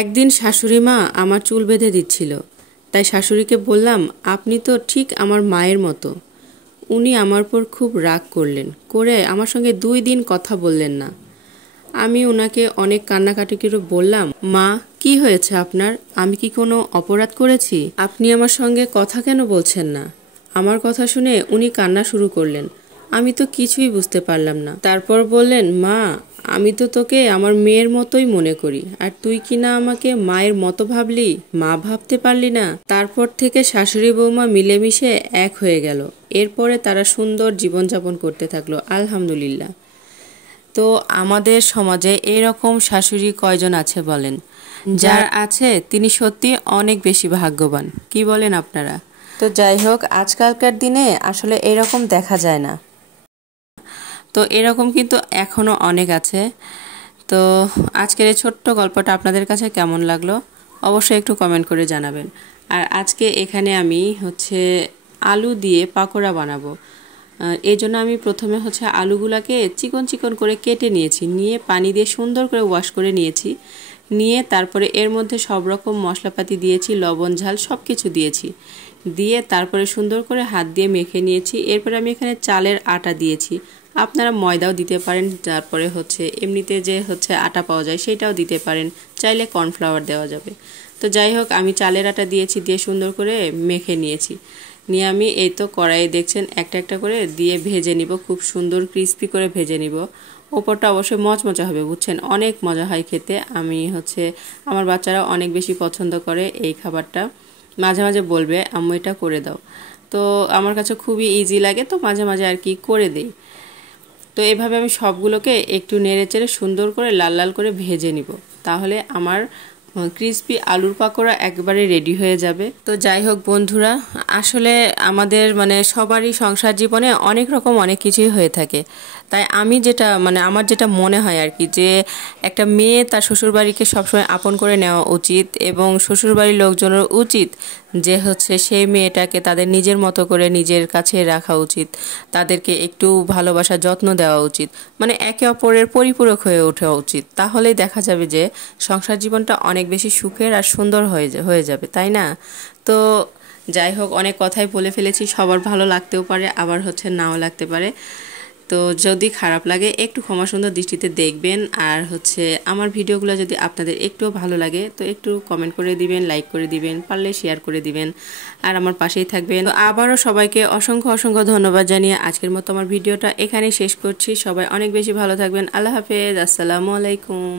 একদিন শাশুড়ি মা আমার চুল বেঁধে দিচ্ছিল, তাই শাশুড়িকে বললাম, আপনি তো ঠিক আমার মায়ের মতো। উনি আমার পর খুব রাগ করলেন, করে আমার সঙ্গে 2 দিন কথা বললেন না। আমি ওনাকে অনেক কান্নাকাটি করে বললাম, মা কি হয়েছে আপনার? আমি কি কোনো অপরাধ করেছি? আপনি আমার সঙ্গে কথা কেন বলছেন না? আমার কথা শুনে উনি কান্না শুরু করলেন। আমি তো কিছুই বুঝতে পারলাম না। তারপর বললেন, মা আমি তো তোকে আমার মেয়ের মতোই মনে করি, আর তুই কি না আমাকে মায়ের মতো ভাবলি, মা ভাবতে পারলি না। তারপর থেকে শাশুড়ি বৌমা মিলেমিশে এক হয়ে গেল। এরপরে তারা সুন্দর জীবনযাপন করতে থাকলো, আলহামদুলিল্লাহ। তো আমাদের সমাজে এরকম শাশুড়ি কয়জন আছে বলেন? যার আছে তিনি সত্যি অনেক বেশি ভাগ্যবান। কি বলেন আপনারা? তো যাই হোক, আজকালকার দিনে আসলে এরকম দেখা যায় না। তো এরকম কিন্তু এখনো অনেক আছে। তো আজকের এই ছোট্ট গল্পটা আপনাদের কাছে কেমন লাগলো অবশ্যই একটু কমেন্ট করে জানাবেন। আর আজকে এখানে আমি আলু দিয়ে পাকোড়া বানাবো। এই জন্য আমি প্রথমে আলুগুলাকে চিকন চিকন করে কেটে নিয়েছি, নিয়ে পানি দিয়ে সুন্দর করে ওয়াশ করে নিয়েছি। নিয়ে তারপরে এর মধ্যে সব রকম মশলাপাতি দিয়েছি, লবণ ঝাল সব কিছু দিয়েছি। দিয়ে তারপরে সুন্দর করে হাত দিয়ে মেখে নিয়েছি। এরপরে আমি এখানে চালের আটা দিয়েছি, আপনারা ময়দাও দিতে পারেন। তারপরে এমনিতে যে আটা পাওয়া যায় সেটাও দিতে পারেন, চাইলে কর্নফ্লাওয়ার দেওয়া যাবে। তো যাই হোক, আমি চালের আটা দিয়েছি, দিয়ে সুন্দর করে মেখে নিয়েছি। নিয়ে আমি এই তো কড়াইয়ে দেখছেন একটা একটা করে দিয়ে ভেজে নিব, খুব সুন্দর ক্রিস্পি করে ভেজে নিব। ওপরটা অবশ্যই মচমচা হবে, বুঝছেন, অনেক মজা হয় খেতে। আমি আমার বাচ্চারা অনেক বেশি পছন্দ করে এই খাবারটা, মাঝে মাঝে বলবে আম্মু এটা করে দাও। তো আমার কাছে খুবই ইজি লাগে, তো মাঝে মাঝে আর কি করে দেই। তো এভাবে আমি সবগুলোকে একটু নেড়ে চেড়ে সুন্দর করে লাল লাল করে ভেজে নিব, তাহলে আমার ক্রিস্পি আলুর পাকোড়া একবারে রেডি হয়ে যাবে। তো যাই হোক বন্ধুরা, আসলে আমাদের সবারই সংসার জীবনে অনেক রকম অনেক কিছুই হয়ে থাকে। তাই আমি আমার যেটা মনে হয় আর কি, যে একটা মেয়ে তার শ্বশুরবাড়িকে সবসময় আপন করে নেওয়া উচিত, এবং শ্বশুরবাড়ির লোকজনের উচিত যে সেই মেয়েটাকে তাদের নিজের মতো করে নিজের কাছে রাখা উচিত, তাদেরকে একটু ভালোবাসা যত্ন দেওয়া উচিত, একে অপরের পরিপূরক হয়ে ওঠা উচিত। তাহলেই দেখা যাবে যে সংসার জীবনটা অনেক বেশি সুখের আর সুন্দর হয়ে যাবে, তাই না? তো যাই হোক, অনেক কথাই বলে ফেলেছি, সবার ভালো লাগতেও পারে, আবার নাও লাগতে পারে। তো যদি খারাপ লাগে একটু ক্ষমা সুন্দর দৃষ্টিতে দেখবেন। আর আমার ভিডিওগুলো যদি আপনাদের একটুও ভালো লাগে তো একটু কমেন্ট করে দিবেন, লাইক করে দিবেন, পারলে শেয়ার করে দিবেন, আর আমার পাশেই থাকবেন। তো আবারও সবাইকে অসংখ্য অসংখ্য ধন্যবাদ জানিয়ে আজকের মতো আমার ভিডিওটা এখানেই শেষ করছি। সবাই অনেক বেশি ভালো থাকবেন। আল্লাহ হাফেজ, আসসালামু আলাইকুম।